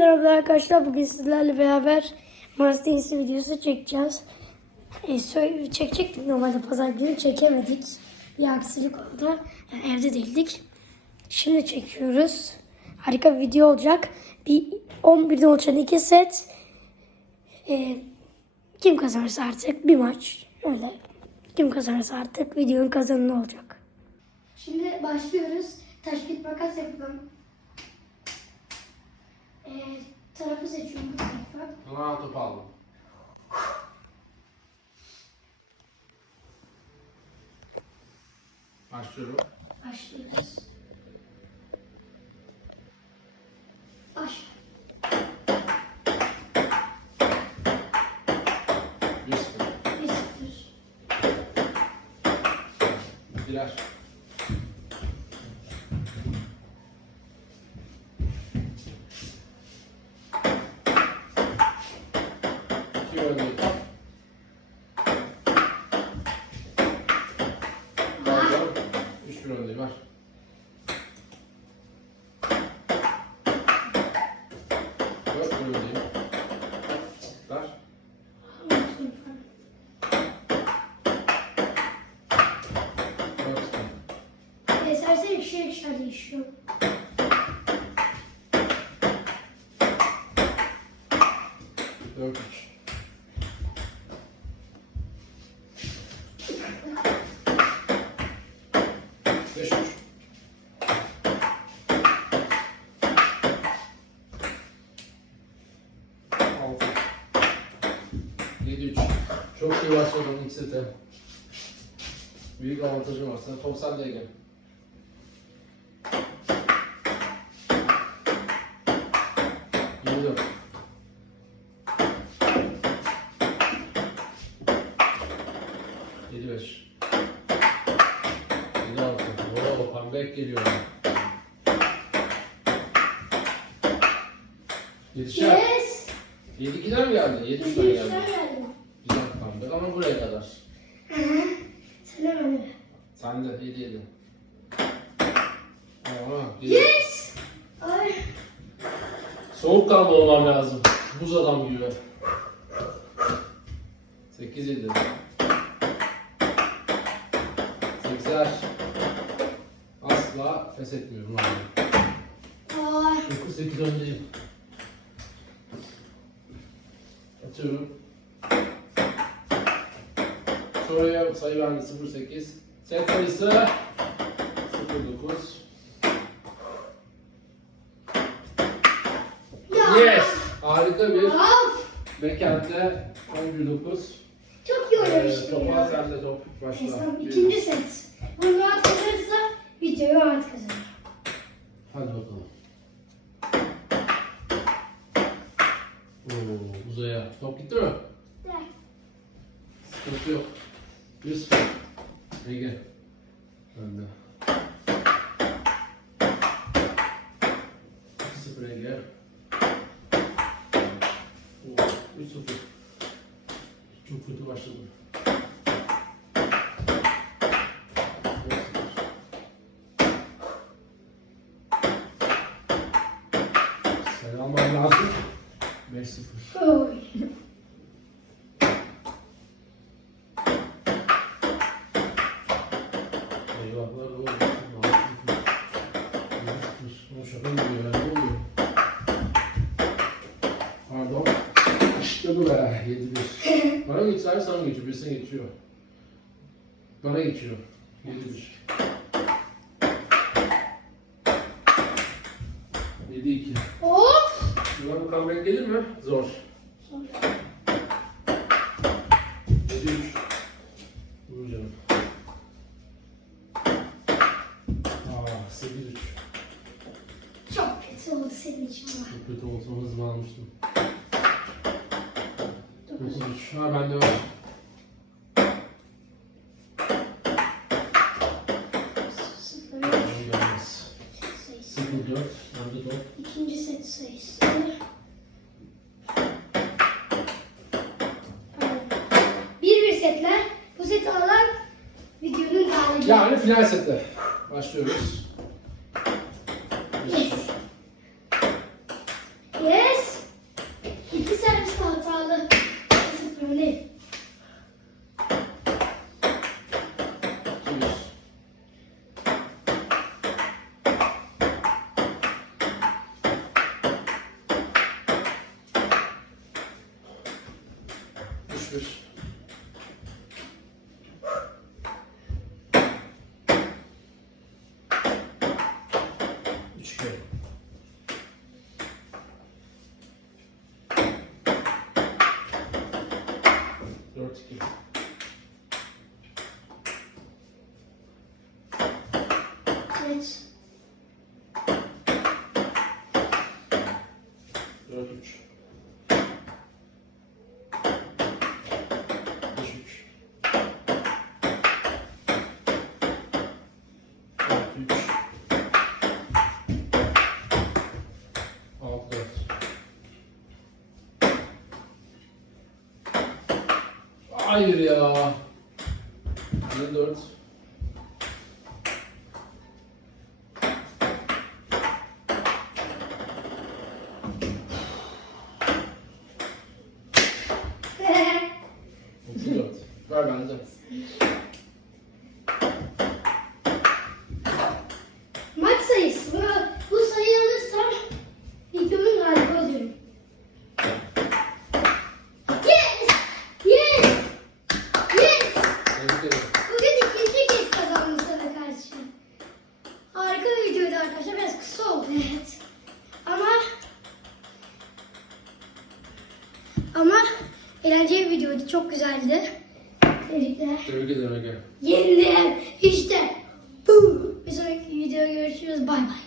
merhaba arkadaşlar. Bugün sizlerle beraber Mars Tenisi videosu çekeceğiz. E, sö- çekecektik normalde pazar günü çekemedik. Bir aksilik oldu. Yani evde değildik. Şimdi çekiyoruz. Harika bir video olacak. Bir 11'de olacak iki set. E, kim kazanırsa artık bir maç. Öyle. Kim kazanırsa artık videonun kazananı olacak. Şimdi başlıyoruz. Taş git makas yapalım. Ee, tarafı seçiyorum bu tarafa. Tamam topu aldım. Başlıyorum. Başlıyoruz. Baş. Bir sıfır. Bir sıfır. Birer. İki öndeyim. Pardon. Üç bir öndeyim. Ver. Dört bir öndeyim. Ver. Dört bir. İkişer değişiyor. Dört üç. Beş üç. Çok iyi başladın ilk sete. Büyük avantajım var. Sen top sende gel. Dört. Yedi beş. Yedi altı. Oo, comeback geliyor. Yedişer. Yes. Yedi ikiden mi geldi? Yedi üçten geldi. Güzel comeback ama buraya kadar. Selam Sen de yedi yedi. Ama yedi. Yes. Ay. Soğukkanlı olmam lazım. Buz adam gibi. 8 7. 8'er. Asla pes etmiyorum abi. Ay. 9 8 öndeyim. Atıyorum. Soruya sayı verdi 0 8. Set sayısı 0 9. Ya. Yes! Harika bir Of. 11-9. Çok iyi Ee, oynamıştım topa ya. sende top başla. Tamam, Bir- İkinci set. Bunu rahat kazanırsa videoyu rahat kazanır. Hadi bakalım. Oo, uzaya. Top gitti mi? Gel. Sıkıntı yok. 1-0. Ege. Önde. 2-0 0 Çok kötü başladım. Selam Allah'ım. 5-0. Eyvahlar olsun. Şaka gibi yani. Bu be. 7-1. Bana geçer sana geçiyor. Birisine geçiyor. Bana geçiyor. 7-1. 7-2. Hop. Şuna bu comeback gelir mi? Zor. 7-3. Vur canım. Aa, 8-3. Çok kötü oldu senin için. Çok kötü olsa hızımı almıştım. 9-3. Ha bende var. Gelmez. Sayısı. 0-4. Bende top. İkinci set sayısı. Bir bir setler. Bu seti alan videonun galibi. Yani final sette. Başlıyoruz. Yes. Yes. Değil. İki bir. Üç bir. Üç iki. Dört iki. Evet. Dört üç. Beş üç. Dört üç. Altı dört. Hayır ya. Yedi dört. Otuz dört. Ver bende. Maç sayısı. Bu, bu sayıyı alırsam videonun galibi oluyorum. Yes! Yes! Yes! Tebrik ederim. Bugün ikinci kez kazandım sana karşı. Harika bir videoydu arkadaşlar. Biraz kısa oldu evet. Ama ama eğlenceli bir videoydu. Çok güzeldi. Tebrikler. Tebrik ederim Ege. Yeniden işte bu. Bir sonraki videoda görüşürüz. Bay bay.